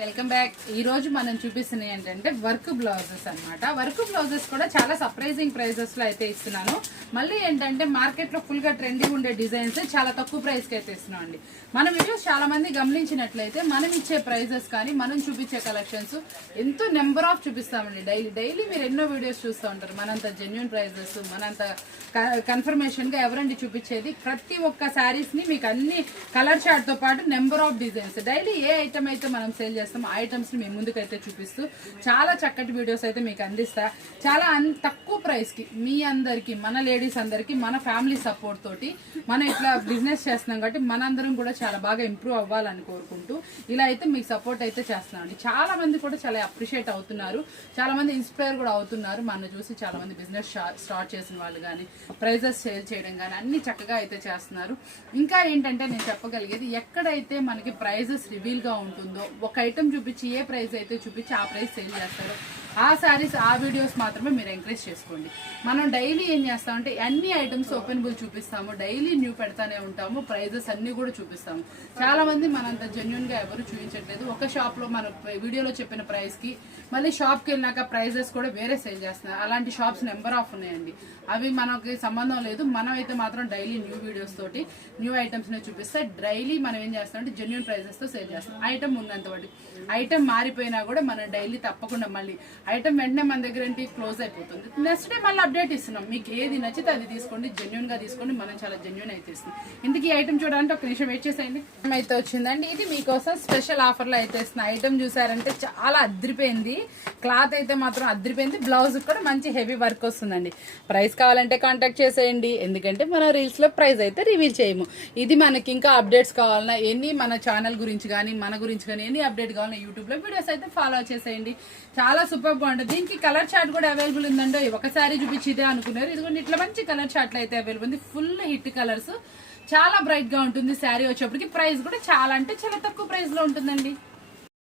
Welcome back. ఈ రోజు మనం చూపిస్తున్నాయి ఏంటంటే వర్క్ బ్లౌజెస్ అన్నమాట. వర్క్ బ్లౌజెస్ కూడా చాలా సర్ప్రైజింగ్ ప్రైజెస్లో అయితే ఇస్తున్నాను. మళ్ళీ ఏంటంటే మార్కెట్లో ఫుల్గా ట్రెండింగ్ ఉండే డిజైన్స్ చాలా తక్కువ ప్రైస్కి అయితే ఇస్తున్నాం అండి. మన వీడియోస్ చాలామంది గమనించినట్లయితే మనం ఇచ్చే ప్రైజెస్ కానీ మనం చూపించే కలెక్షన్స్ ఎంతో నెంబర్ ఆఫ్ చూపిస్తామండి. డైలీ డైలీ మీరు ఎన్నో వీడియోస్ చూస్తూ ఉంటారు. మనంత జెన్యున్ ప్రైజెస్ మనంత కన్ఫర్మేషన్గా ఎవరండి చూపించేది? ప్రతి ఒక్క శారీస్ని మీకు అన్ని కలర్ చార్ట్తో పాటు నెంబర్ ఆఫ్ డిజైన్స్ డైలీ ఏ ఐటమ్ అయితే మనం సేల్ చేస్తాం చేస్తాం. ఐటమ్స్ని మీ ముందుకైతే చూపిస్తూ చాలా చక్కటి వీడియోస్ అయితే మీకు అందిస్తా. చాలా అన్- తక్కువ ప్రైస్కి మీ అందరికి మన లేడీస్ అందరికి మన ఫ్యామిలీ సపోర్ట్ తోటి మనం ఇట్లా బిజినెస్ చేస్తున్నాం కాబట్టి మనందరం కూడా చాలా బాగా ఇంప్రూవ్ అవ్వాలని కోరుకుంటూ ఇలా అయితే మీకు సపోర్ట్ అయితే చేస్తున్నామండి. చాలా మంది కూడా చాలా అప్రిషియేట్ అవుతున్నారు. చాలా మంది ఇన్స్పైర్ కూడా అవుతున్నారు. మన చూసి చాలా మంది బిజినెస్ స్టార్ట్ చేసిన వాళ్ళు కానీ ప్రైజెస్ సేల్ చేయడం కానీ అన్ని చక్కగా అయితే చేస్తున్నారు. ఇంకా ఏంటంటే నేను చెప్పగలిగేది ఎక్కడైతే మనకి ప్రైజెస్ రివీల్గా ఉంటుందో ఒక ఐటమ్ ఐటమ్ చూపించి ఏ ప్రైస్ అయితే చూపించి ఆ ప్రైస్ సేల్ చేస్తారు. ఆ శారీస్ ఆ వీడియోస్ మాత్రమే మీరు ఎంకరేజ్ చేసుకోండి. మనం డైలీ ఏం చేస్తామంటే అన్ని ఐటమ్స్ ఓపెనబుల్ చూపిస్తాము డైలీ న్యూ పెడతానే ఉంటాము ప్రైజెస్ అన్నీ కూడా చూపిస్తాము. చాలా మంది మనంత జెన్యున్గా ఎవరు చూపించట్లేదు. ఒక షాప్లో మన వీడియోలో చెప్పిన ప్రైస్కి మళ్ళీ షాప్కి వెళ్ళినాక ప్రైజెస్ కూడా వేరే సేల్ చేస్తున్నారు. అలాంటి షాప్స్ నెంబర్ ఆఫ్ ఉన్నాయండి. అవి మనకి సంబంధం లేదు. మనం అయితే మాత్రం డైలీ న్యూ వీడియోస్ తోటి న్యూ ఐటమ్స్ని చూపిస్తే డైలీ మనం ఏం చేస్తామంటే జెన్యున్ ప్రైజెస్తో సేల్ చేస్తాం. ఐటమ్ ఉన్నంత వాటి ఐటమ్ మారిపోయినా కూడా మనం డైలీ తప్పకుండా మళ్ళీ ఐటమ్ వెంటనే మన దగ్గర ఏంటి? క్లోజ్ అయిపోతుంది. నెక్స్ట్ డే మళ్ళీ అప్డేట్ ఇస్తున్నాం. మీకు ఏది నచ్చితే అది తీసుకోండి. జెన్యున్గా తీసుకోండి. మనం చాలా జెన్యున్ అయితే ఇస్తుంది ఇందుకు ఈ ఐటమ్ చూడాలంటే ఒక నిమిషం వెయిట్ చేసేయండి. అయితే వచ్చిందండి. ఇది మీకోసం స్పెషల్ ఆఫర్లో అయితే ఇస్తున్న ఐటమ్ చూసారంటే చాలా అద్రిపోయింది. క్లాత్ అయితే మాత్రం అద్రిపోయింది. బ్లౌజ్ కూడా మంచి హెవీ వర్క్ వస్తుందండి. ప్రైస్ కావాలంటే కాంటాక్ట్ చేసేయండి. ఎందుకంటే మన రీల్స్లో ప్రైస్ అయితే రివీల్ చేయము. ఇది మనకి ఇంకా అప్డేట్స్ కావాలన్నా ఎన్ని మన ఛానల్ గురించి కానీ మన గురించి కానీ ఎన్ని అప్డేట్ కావాలన్నా యూట్యూబ్లో వీడియోస్ అయితే ఫాలో చేసేయండి. చాలా సూపర్ సూపర్ బాగుంటుంది దీనికి కలర్ చార్ట్ కూడా అవైలబుల్ ఉందండి ఒకసారి చూపించి ఇదే అనుకున్నారు. ఇదిగోండి ఇట్లా మంచి కలర్ చార్ట్లు అయితే అవైలబుల్ ఉంది. ఫుల్ హిట్ కలర్స్ చాలా బ్రైట్గా ఉంటుంది శారీ వచ్చేప్పటికి. ప్రైస్ కూడా చాలా అంటే చాలా తక్కువ ప్రైస్లో ఉంటుందండి.